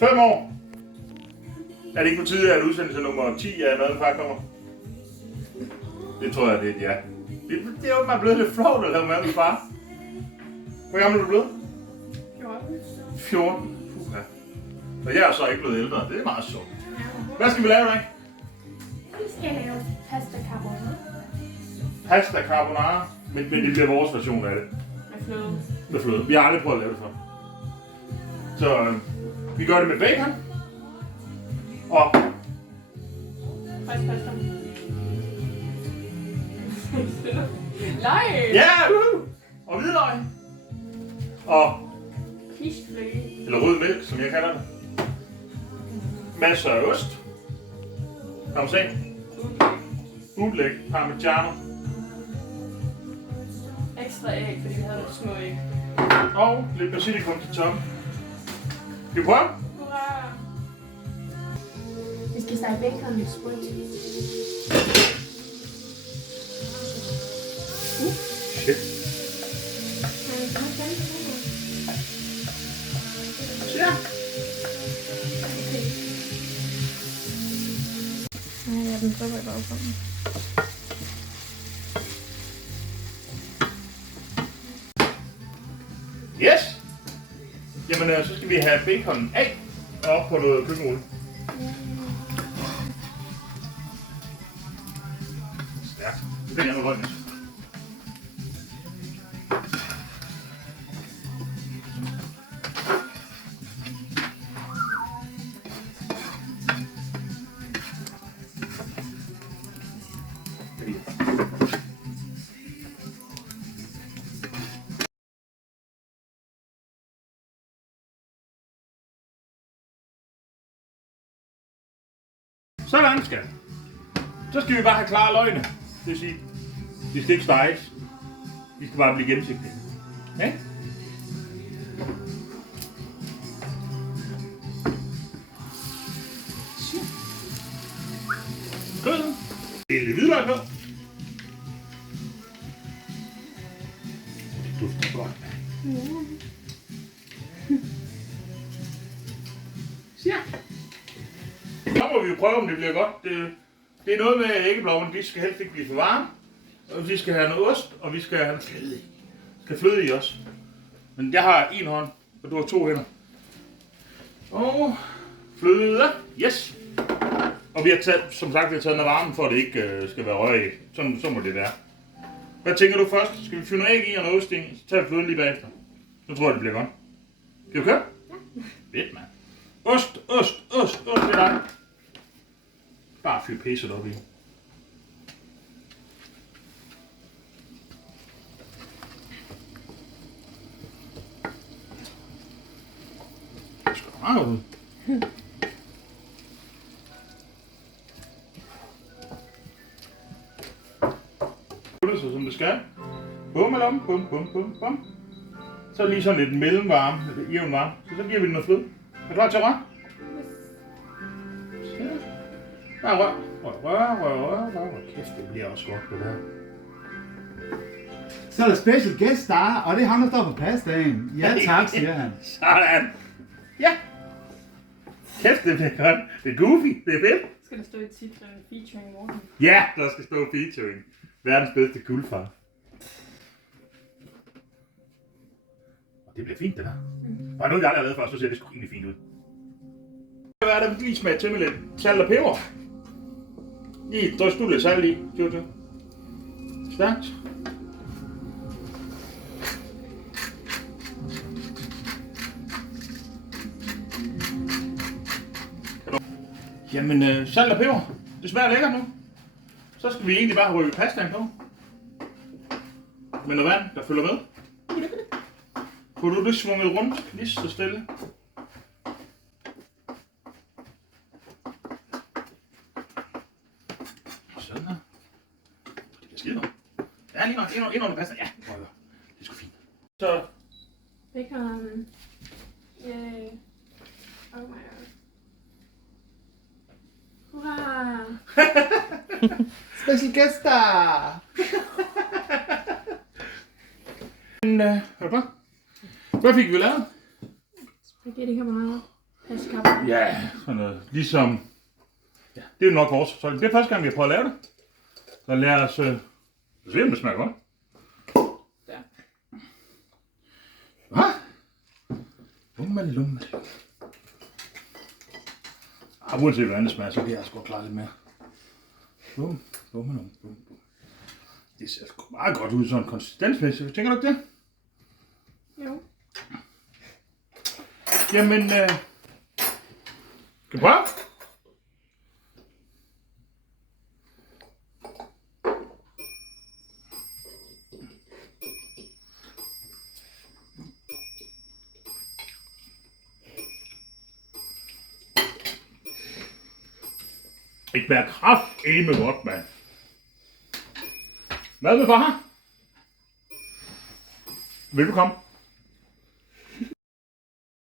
5 år. Er det ikke på tide, at udsendelse nummer 10 af Mad med Far kommer? Det tror jeg, det er ja. Det er jo bare blevet lidt flot at lave Mad med Far. Hvor gammel er du blevet? 14. 14. Puha. Og jeg er så ikke blevet ældre. Det er meget sjovt. Hvad skal vi lave, Rik? Vi skal lave pasta carbonara. Pasta carbonara. Men det bliver vores version af det. Med fløde. Med fløde. Vi har aldrig prøvet at lave det før. Så vi gør det med bacon. Og Frisk pasta. Løg! ja! Og hvidløg. Og Kistfløde. eller rød mælk, som jeg kalder det. Masser af ost. Parmesan. Bootleg. Parmigiano. Ekstra æg, fordi vi havde lidt små æg. Og lidt basilikum til toppen. Skal vi prøve? Hurra! Vi skal stege bacon lidt sprødt. Shit. Ja. Nej, jeg den drøber i baggrunden. Yes! Jamen, så skal vi have bacon af og op på noget køkkenolie. Stærkt. Det finder jeg noget røgnet. Sådan skal. Så skal vi bare have klare løgne. Det vil sige, de skal ikke steges. De skal bare blive gennemsigtige. Ja? Kød. Lidt hvidløg på. Det dufter godt. Ja. Så må vi jo prøve, om det bliver godt. Det er noget med æggeblommerne, de skal helst ikke blive for varme. Og vi skal have noget ost, og vi skal have fløde i. Skal fløde i også. Men jeg har en hånd, og du har 2 hænder. Og fløde, yes! Og vi har taget, som sagt, vi har taget den af varmen, for at det ikke skal være røg. Så må det være. Hvad tænker du først? Skal vi fylde noget æg i og noget ost i? Så tager vi fløden lige bagefter. Så tror jeg, det bliver godt. Skal vi køre? Ja. Fedt, mand. Ost, det er dig. Bare fyr pisset op i. Det skal meget ud. Så som det skal. Bum eller bum. Så lige sådan lidt mellemvarme, lidt jævn varme. Så giver vi den noget fløde. Er du klar til at røre? Bare rør. Kæft, det bliver også godt, det der. Så er der special guest star, og det er ham, der står på pastaen. Ja tak, siger han. Sådan. Ja. Kæft, det bliver godt. Det er goofy. Det er fedt. Skal der stå i titlen featuring Morten? Ja, der skal stå featuring. Verdens bedste guldfar. Og det bliver fint, det der. Og er noget, jeg aldrig har lavet før, så ser det sgu egentlig fint ud. Hvad er der lige smag til med lidt salt og peber? Lige drøs du lidt salt i, Jojo. Stærkt. Jamen, salt og peber. Det smager lækkert nu. Så skal vi egentlig bare rykke pastaen på. Med noget vand, der følger med. Får du det svunget rundt, lige så stille. Sådan her. Det kan skide noget. Ja, lige nok ind under pasta. Ja, det er sgu fint. Så. Bacon. Yay. Oh my god. Hurra! Special guest star. Men, er du klar? Hvad fik vi lavet? Spaghetti carbonara. Haskaffe. Ja, sådan noget. Ligesom... Ja, det er jo nok vores. Så det er første gang, vi har prøvet at lave det. Så lad os se, om det smager godt. Der. Hvad? Lummel. Uanset hvordan det smager, så kan jeg sgu klare lidt mere. Bum. Det ser sgu meget godt ud, sådan konsistensmæssigt. Tænker du ikke det? Jo. Jamen, skal vi prøve? Det smager kraftedeme godt, mand. Hvad med far? Vil du komme?